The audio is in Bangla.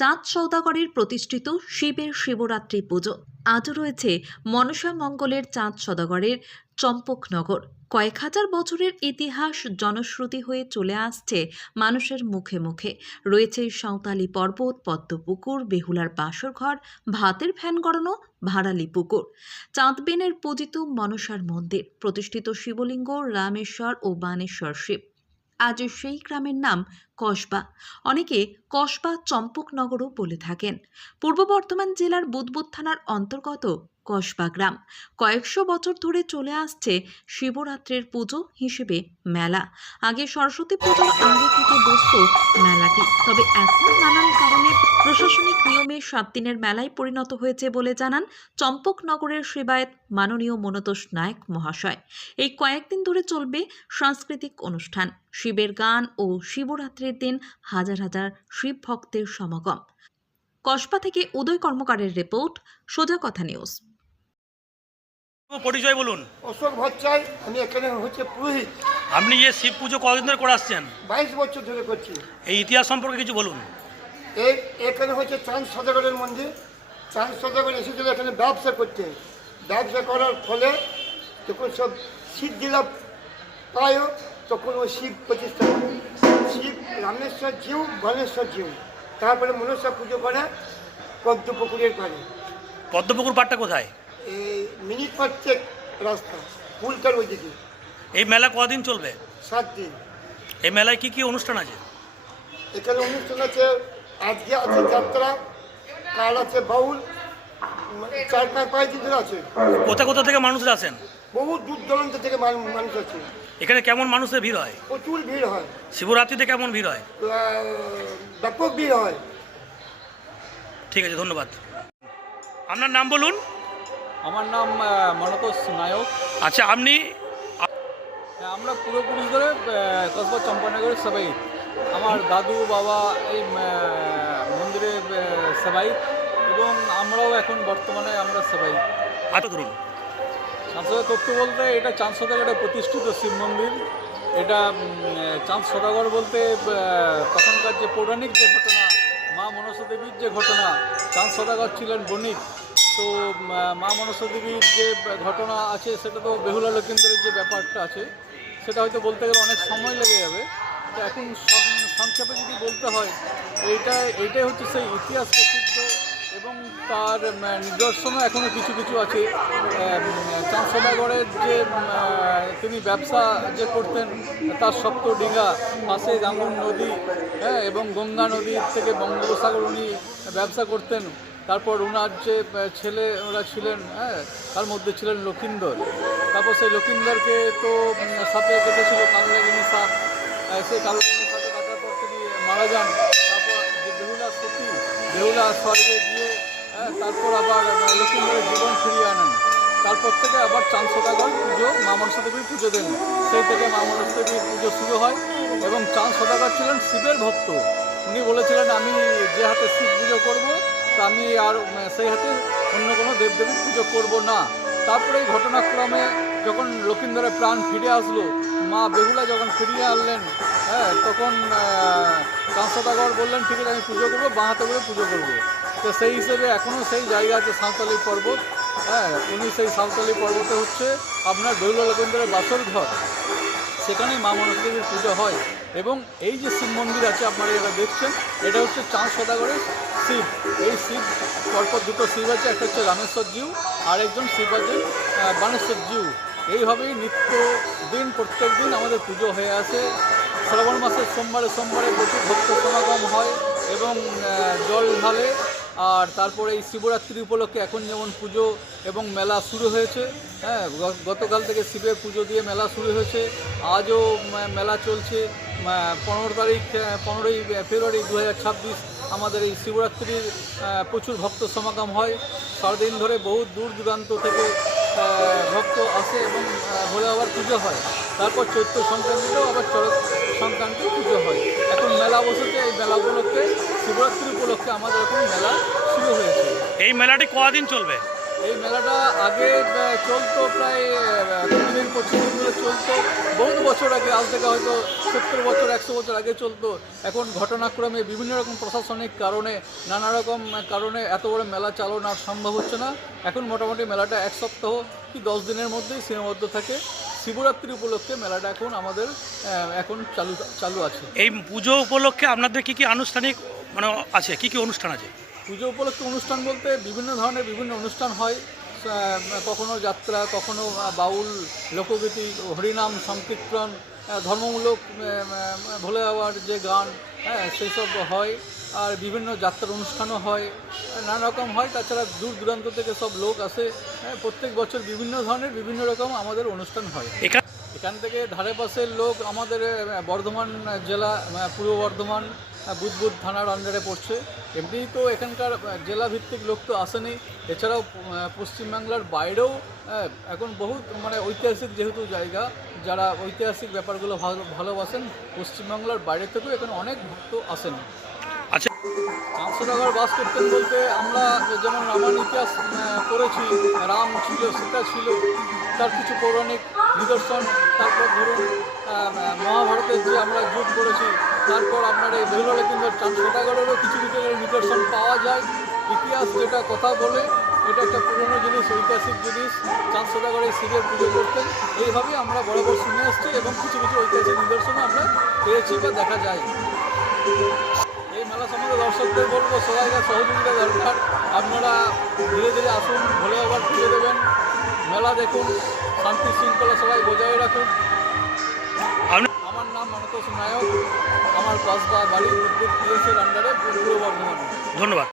চাঁদ সৌদাগরের প্রতিষ্ঠিত শিবের শিবরাত্রি পুজো। আজও রয়েছে মনসা মঙ্গলের চাঁদ সৌদাগরের চম্পকনগর। কয়েক হাজার বছরের ইতিহাস জনশ্রুতি হয়ে চলে আসছে মানুষের মুখে মুখে। রয়েছে সাঁওতালি পর্বত, পদ্মপুকুর, বেহুলার বাসরঘর, ভাতের ফ্যান গড়ানো ভাড়ালি পুকুর। চাঁদবেনের পূজিত মনসার মন্দির। প্রতিষ্ঠিত শিবলিঙ্গ, রামেশ্বর ও বানেশ্বর শিব। আজ সেই গ্রামের নাম কসবা। অনেকে কসবা চম্পকনগরও বলে থাকেন। পূর্ব বর্ধমান জেলার বুদবুদ থানার অন্তর্গত কসবা গ্রাম। কয়েকশো বছর ধরে চলে আসছে শিবরাত্রির পুজো হিসেবে মেলা। আগে সরস্বতী পুজোর আগে থেকে বসত মেলাটি। তবে এখন নানান কারণে প্রশাসনিক নিয়মে সাত দিনের মেলায় পরিণত হয়েছে বলে জানান চম্পকনগরের সেবায়েত মাননীয় মনতোষ নায়ক মহাশয়। এই কয়েকদিন ধরে চলবে সাংস্কৃতিক অনুষ্ঠান। শিবের গান ও শিবরাত্রির দিন হাজার হাজার শিব ভক্তের সমাগম। কসবা থেকে উদয় কর্মকারের রিপোর্ট, সোজা কথা নিউজ। পরিচয় বলুন। অশোক ভট্টাচার্য আমি এখানে হচ্ছে পুরোহিত। আপনি যে শিব পুজো কতদিন ধরে করে আসছেন? বাইশ বছর ধরে করছি। এই ইতিহাস সম্পর্কে কিছু বলুন। এই এখানে হচ্ছে চাঁদ সদাগরের মন্দির। চাঁদ সদাগর এসেছিল এখানে ব্যবসা করতে। ব্যবসা করার ফলে যখন সব সিদ্ধি লাভ পায় তখন ওই শিব প্রতিষ্ঠা করে শিব রামেশ্বর জিউ গণেশ্বর জিউ। তারপরে মনসা পুজো করে পদ্মপুকুরের পারে পদ্মপুকুর পাটটা কোথায়? এই মিনিট পাচ্ছেক রাস্তা ফুলকার ওইদিকে। এই মেলা কদিন চলবে? সাত দিন। এই মেলায় কি কি অনুষ্ঠান আছে? এখানে অনুষ্ঠান আছে আজকে আছে যাত্রা কাল আছে বাউল উম, চার পাঁচ পাঁচ দিন ধরে আছে। কোথা কোথা থেকে মানুষরা আসেন? বহু দূর দূরান্ত থেকে মানুষ আছে এখানে কেমন মানুষের ভিড় হয়? প্রচুর ভিড় হয়। শিবরাত্রিতে কেমন ভিড় হয়? ব্যাপক ভিড় হয়। ঠিক আছে ধন্যবাদ। আপনার নাম বলুন। আমার নাম মনতোষ নায়ক। আচ্ছা আপনি হ্যাঁ, আমরা পূর্বপুরুষ ধরে কসবা চম্পানগরের সবাই আমার দাদু বাবা এই মন্দিরে সবাই এবং আমরাও এখন বর্তমানে আমরা সবাই আচ্ছা ধরুন। সাংসদের তথ্য বলতে এটা চাঁদ সদাগরে প্রতিষ্ঠিত শিব মন্দির। এটা চাঁদ সদাগর বলতে তখনকার যে পৌরাণিক যে ঘটনা মা মনসা দেবীর যে ঘটনা চাঁদ সদাগর ছিলেন বণিক। তো, মা মনসা দেবীর যে ঘটনা আছে, সেটা তো বেহুলা লক্ষিন্দরের যে ব্যাপারটা আছে, সেটা হয়তো বলতে গেলে অনেক সময় লেগে যাবে। তো এখন সংক্ষেপে যদি বলতে হয়, এইটা, এইটাই হচ্ছে সেই ইতিহাস প্রসিদ্ধ এবং তার নিদর্শনও এখনও কিছু কিছু আছে। চাঁদ সদাগরের যে তিনি ব্যবসা যে করতেন, তার সপ্ত ডিঙ্গা, পাশে গাঙ্গুন নদী হ্যাঁ এবং গঙ্গা নদীর থেকে বঙ্গোপসাগর উনি ব্যবসা করতেন। তারপর ওনার যে ছেলে ওরা ছিলেন হ্যাঁ তার মধ্যে ছিলেন লক্ষিন্দর। তারপর সেই লক্ষিন্দরকে তো সাপে কেটেছিল কালনাগিনী সাপ। সেই কালনাগিনী সাপে কাটার পর তিনি মারা যান। তারপর যে বেহুলা সতী বেহুলা স্বর্গে গিয়ে হ্যাঁ, তারপর আবার আহ, লক্ষ্মীন্দরের জীবন ফিরিয়ে আনেন। তারপর থেকে আবার চাঁদ সদাগর পুজো মা মনসা দেবীর পুজো দেন। সেই থেকে মা মনসা দেবীর পুজো শুরু হয় এবং চাঁদ সদাগর ছিলেন শিবের ভক্ত। উনি বলেছিলেন আমি যে হাতে শিব পুজো করব আমি আর সেই হাতে অন্য কোনো দেবদেবীর পুজো করব না। তারপরে এই ঘটনাক্রমে যখন লক্ষিন্দরের প্রাণ ফিরে আসলো, মা বেহুলা যখন ফিরিয়ে আনলেন হ্যাঁ তখন কাঁসদাগর বললেন, ঠিক আছে, আমি পুজো করব, বাঁ হাতে করে পুজো করব। তো সেই হিসেবে এখনও সেই জায়গা আছে সাঁওতালি পর্বত হ্যাঁ উনি সেই সাঁওতালি পর্বতে হচ্ছে আপনার বেহুলা লক্ষিন্দরের বাসর ঘর। সেখানে মা মনসা দেবীর পুজো হয়। এবং এই যে শিব মন্দির আছে, আপনারা যেটা দেখছেন, এটা হচ্ছে চাঁদ সদাগরের শিব, এই শিব পরপর দুটো শিব আছে, একটা হচ্ছে রামেশ্বর জিউ আর একজন শিব আছে বানেশ্বর জিউ। এইভাবেই নিত্য দিন, প্রত্যেক দিন আমাদের পুজো হয়ে আসে। শ্রাবণ মাসের সোমবারে সোমবারে প্রচুর ভক্ত সমাগম হয় এবং জল ঢালে। আর তারপরে এই শিবরাত্রি উপলক্ষে এখন যেমন পুজো এবং মেলা শুরু হয়েছে হ্যাঁ গতকাল থেকে শিবের পুজো দিয়ে মেলা শুরু হয়েছে। আজও মেলা চলছে পনেরো তারিখ পনেরোই ফেব্রুয়ারি দু হাজার ছাব্বিশ আমাদের এই শিবরাত্রির প্রচুর ভক্ত সমাগম হয়। সারাদিন ধরে বহু দূর দূরান্ত থেকে ভক্ত আসে এবং ভোলে আবার পুজো হয়। তারপর চৈত্র সংক্রান্তিতেও আবার চরক সংক্রান্তি পুজো হয়। এখন মেলা বসেছে এই মেলা উপলক্ষে শিবরাত্রি উপলক্ষে আমাদের এখন মেলা শুরু হয়েছে। এই মেলাটি কদিন চলবে? এই মেলাটা আগে চলতো প্রায় ধরে চলতো। বহু বছর আগে আজ থেকে হয়তো সত্তর বছর একশো বছর আগে চলতো। এখন ঘটনাক্রমে বিভিন্ন রকম প্রশাসনিক কারণে নানা রকম কারণে এত বড় মেলা চালানো আর সম্ভব হচ্ছে না। এখন মোটামুটি মেলাটা এক সপ্তাহ কি দশ দিনের মধ্যেই সীমাবদ্ধ থাকে। শিবরাত্রি উপলক্ষে মেলাটা এখন আমাদের এখন চালু চালু আছে। এই পুজো উপলক্ষে আপনাদের কি কি আনুষ্ঠানিক মানে আছে? কি কি অনুষ্ঠান আছে? পুজো উপলক্ষে অনুষ্ঠান বলতে বিভিন্ন ধরনের বিভিন্ন অনুষ্ঠান হয়। কখনো যাত্রা কখনো বাউল লোকগীতি হরিনাম সংকীর্তন ধর্মমূলক ভোলে যাওয়ার যে গান হ্যাঁ সেই সব হয়। আর বিভিন্ন যাত্রার অনুষ্ঠানও হয়। নানা রকম হয়। তাছাড়া দূর দূরান্ত থেকে সব লোক আসে। হ্যাঁ, প্রত্যেক বছর বিভিন্ন ধরনের বিভিন্ন রকম আমাদের অনুষ্ঠান হয়। এখানে থেকে ধারে পাশের লোক আমাদের বর্ধমান জেলা পূর্ব বর্ধমান বুধবুধ থানার আন্ডারে পড়ছে। এমনিই তো এখানকার আহ, জেলা ভিত্তিক লোক তো আসেনি। এছাড়াও পশ্চিমবাংলার বাইরেও এখন বহুত মানে ঐতিহাসিক যেহেতু জায়গা যারা ঐতিহাসিক ব্যাপারগুলো ভালো ভালোবাসেন পশ্চিমবাংলার বাইরে থেকেও এখানে অনেক ভক্ত আসেন। আচ্ছা। পাঁচশো টাকার বাস করতেন বলতে আমরা যেমন রামায়ণ ইতিহাস পড়েছি রাম ছিল সীতা ছিল তার কিছু পৌরাণিক নিদর্শন, তারপর ধরুন মহাভারতের যে আমরা যুগ করেছি, তারপর আপনার এই বেহুলা কিংবা সদাগরেরও কিছু কিছু নিদর্শন পাওয়া যায়। ইতিহাস যেটা কথা বলে, এটা একটা পুরনো জিনিস, ঐতিহাসিক জিনিস। চাঁদ সদাগরে পুজো করতেন। এইভাবেই আমরা বরাবর শুনে আসছি এবং কিছু কিছু ঐতিহাসিক নিদর্শনও আমরা পেয়েছি বা দেখা যায়। এই মেলা সম্বন্ধে দর্শকদের বলব সবাইকে সহযোগিতা দরকার। আপনারা ধীরে ধীরে আসুন মেলা দেখুন শান্তি শৃঙ্খলা সবাই বজায় রাখুন। আমার নাম মানতোষ নায়ক। আমার কসবা বাড়ি উদ্যোগ পিএসের আন্ডারে পূর্ব বর্ধমান ধন্যবাদ।